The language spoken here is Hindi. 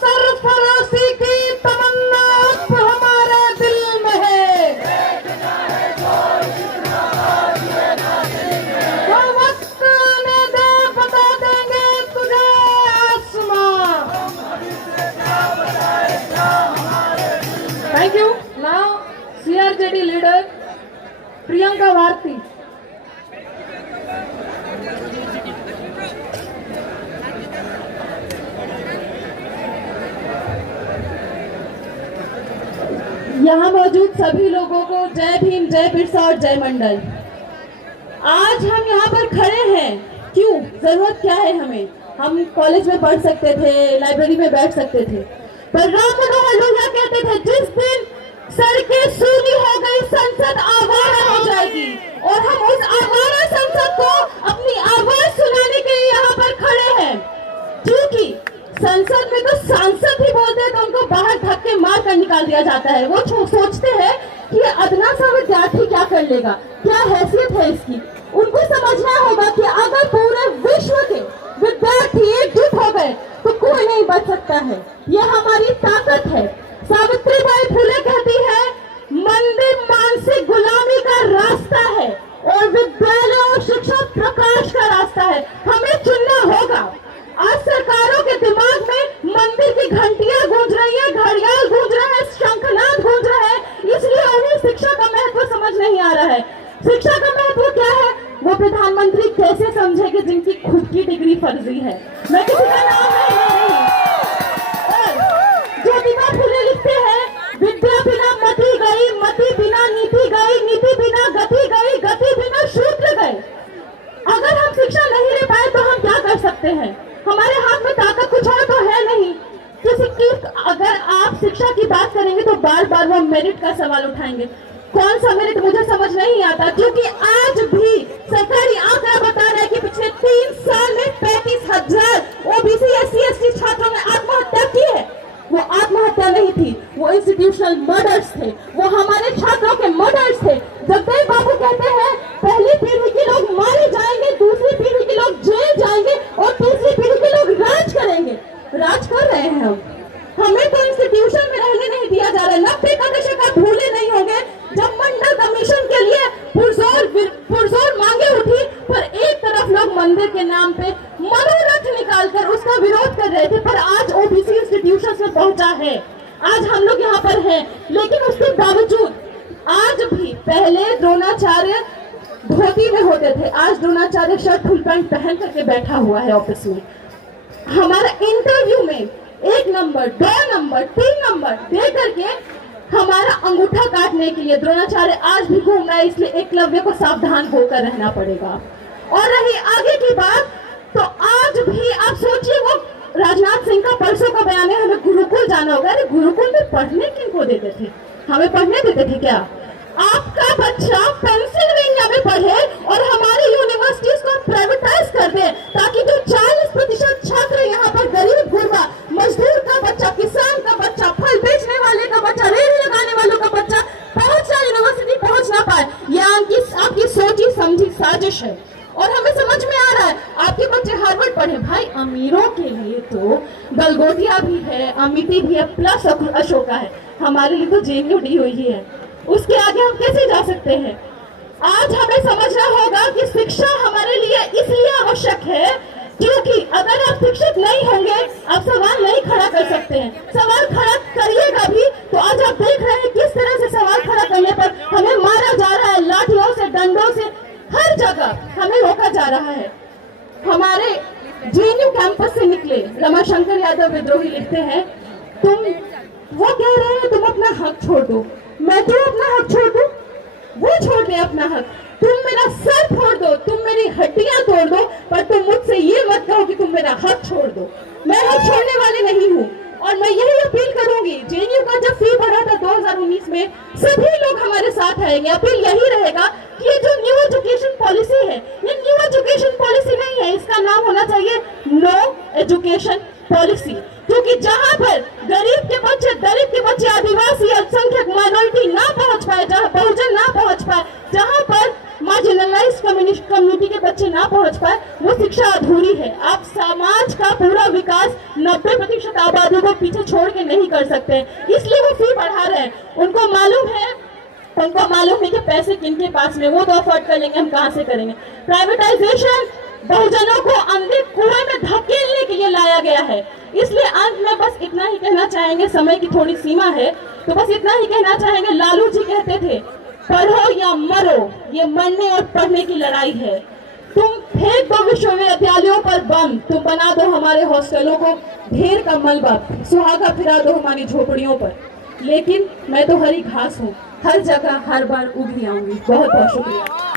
सरफराजी की तमन्ना अब हमारे दिल में है। वो वक्त आने दे, बता देंगे तुझे आसमां। Thank you. Now CRJD leader Priyanka Bharti. यहाँ मौजूद सभी लोगों को जय भीम, जय बिरसा और जय मंडल। आज हम यहाँ पर खड़े हैं, क्यों, जरूरत क्या है हमें? हम कॉलेज में पढ़ सकते थे, लाइब्रेरी में बैठ सकते थे, पर राम मनोहर लोहिया कहते थे जिस दिन सड़कें सूनी हो गई संसद आवारा हो जाएगी। और हम उस आवारा संसद को अपनी आवाज सुनाने के लिए यहाँ पर खड़े हैं, क्योंकि संसद में तो सांसद ही बोलते हैं तो उनको बाहर धक्के मार कर निकाल दिया जाता है। वो सोचते हैं कि अदना सा विद्यार्थी क्या कर लेगा, क्या हैसियत है इसकी। उनको समझना होगा कि अगर पूरे विश्व के विद्यार्थी एकजुट हो गए तो कोई नहीं बच सकता है। ये हमारी ताकत है। सावित्रीबाई फुले कहती है मंदिर मानसिक गुलामी का रास्ता है और विद्यालय और शिक्षा प्रकाश का रास्ता है। हमें चुनना होगा। आज सरकारों के दिमाग में मंदिर की घंटियां गूंज रही है, घड़ियाल गूंज रहे हैं, शंखनाद गूंज रहे हैं, इसलिए उन्हें शिक्षा का महत्व समझ नहीं आ रहा है। शिक्षा का महत्व क्या है वो प्रधानमंत्री कैसे समझेंगे जिनकी खुद की डिग्री फर्जी है। मैं किसी का नाम नहीं ले रही। ज्योतिबा फुले लिखते हैं विद्या बिना मति गई, मति बिना नीति गई, नीति बिना गति गई, गति बिना शूद्र गए। अगर हम शिक्षा नहीं ले पाए तो हम क्या कर सकते हैं? हमारे हाथ में ताकत कुछ और तो है नहीं। किसी की अगर आप शिक्षा की बात करेंगे तो बार बार वो मेरिट का सवाल उठाएंगे। कौन सा मेरिट मुझे समझ नहीं आता, क्योंकि आज भी सरकारी आंकड़ा बता रहा है कि पिछले 3 साल में 35,000 OBC SC ST छात्रों ने आत्महत्या की है। वो आत्महत्या नहीं थी, वो इंस्टीट्यूशनल मर्डर्स थे, वो हमारे छात्रों के मर्डर्स थे। जगदेव बाबू कहते हैं पहली पीढ़ी के लोग मारे जाएंगे, दूसरी पीढ़ी के लोग जेल जाएंगे और तीसरी पीढ़ी के लोग राज करेंगे। राज कर रहे हैं हम। हमें तो इंस्टीट्यूशन में रहने नहीं दिया जा रहा है। 90 का दशक आप भूले नहीं होंगे जब मंडल कमीशन के लिए पुरजोर मांगे उठी, पर एक तरफ लोग मंदिर के नाम पे मनोरथ निकालकर उसका विरोध कर रहे थे, पर आज OBC इंस्टीट्यूशन में पहुंचा है। आज हम लोग यहाँ पर हैं, लेकिन उसके बावजूद आज भी पहले द्रोणाचार्य धोती में होते थे, आज द्रोणाचार्य शर्ट फुल पैंट पहन करके बैठा हुआ है ऑफिस में। हमारा इंटरव्यू में 1 नंबर 2 नंबर 3 नंबर दे करके हमारा अंगूठा काटने के लिए द्रोणाचार्य आज भी घूम रहा है, इसलिए एकलव्य को सावधान होकर रहना पड़ेगा। और रही आगे की बात, तो आज भी आप सोचिए वो राजनाथ सिंह का परसों का बयान है हमें गुरुकुल जाना होगा। अरे गुरुकुल में पढ़ने किनको देते थे? हमें पढ़ने देते थे क्या? आपका बच्चा पेंसिल्वेनिया में पढ़े और हमारी यूनिवर्सिटीज को प्राइवेटाइज कर दे, ताकि जो 40% छात्र यहाँ पर गरीब गुरबा, मजदूर का बच्चा, किसान का बच्चा, फल बेचने वाले का बच्चा, रेल लगाने वालों का बच्चा यूनिवर्सिटी पहुंच ना पाए। यह आपकी सोची समझी साजिश है और हमें समझ में आ रहा है। आपके बच्चे हार्वर्ड पढ़े, भाई अमीरों के लिए तो गलगोटिया भी है, अमिटी भी है, प्लस अशोका है। हमारे लिए तो JNU डी हुई है। उसके आगे हम कैसे जा सकते हैं? आज हमें समझना होगा कि शिक्षा हमारे लिए इसलिए आवश्यक है क्योंकि अगर आप शिक्षित नहीं होंगे आप सवाल नहीं खड़ा कर सकते हैं। सवाल खड़ा करिएगा भी तो आज आप देख रहे हैं किस तरह से सवाल खड़ा करने पर हमें मारा जा रहा है, लाठियों से, डंडों से, हर जगह हमें रोका जा रहा है। हमारे JNU कैंपस से निकले रमाशंकर यादव विद्रोही लिखते हैं वो कह रहे हैं तुम अपना हक छोड़ दो। मैं क्यों अपना हक छोड़ दूं? वो छोड़ दे अपना हक। तुम मेरा सर फोड़ दो, तुम मेरी हड्डियां तोड़ दो, पर तुम मुझसे ये मत कहो कि तुम मेरा हक छोड़ दो। मैं हक छोड़ने वाली नहीं हूँ। और मैं यही अपील करूंगी, JNU का जब फी बढ़ा था 2019 में, सभी लोग हमारे साथ आएंगे। अपील यही रहेगा कि ये जो न्यू एजुकेशन पॉलिसी है, ये न्यू एजुकेशन पॉलिसी नहीं है, इसका नाम होना चाहिए नो एजुकेशन पॉलिसी। क्योंकि जहां पर गरीब के बच्चे, दलित के बच्चे, आदिवासी, अल्पसंख्यक, माइनॉरिटी ना पहुंच पाए, जहां बहुजन ना पहुंच पाए, जहां पर मार्जिनलाइज्ड कम्युनिटी के बच्चे ना पहुंच पाए, वो शिक्षा अधूरी है। आप समाज का पूरा विकास 90% आबादी को पीछे छोड़ के नहीं कर सकते, इसलिए वो फी बढ़ा रहे हैं। उनको मालूम है कि पैसे किनके पास में, वो तो अफोर्ड कर लेंगे, हम कहां से करेंगे। प्राइवेटाइजेशन बहुजनों को अंधे कुएं में धकेलने के लिए लाया गया है। इसलिए अंत में बस इतना ही कहना चाहेंगे, समय की थोड़ी सीमा है तो बस इतना ही कहना चाहेंगे। लालू जी कहते थे पढ़ो या मरो, ये मरने और पढ़ने की लड़ाई है। तुम फेंक दो विश्वविद्यालयों पर बम, तुम बना दो हमारे हॉस्टलों को ढेर का मलबा, सुहागा फिरा दो हमारी झोपड़ियों पर, लेकिन मैं तो हरी घास हूँ, हर जगह हर बार उग आऊंगी। बहुत बहुत शुक्रिया।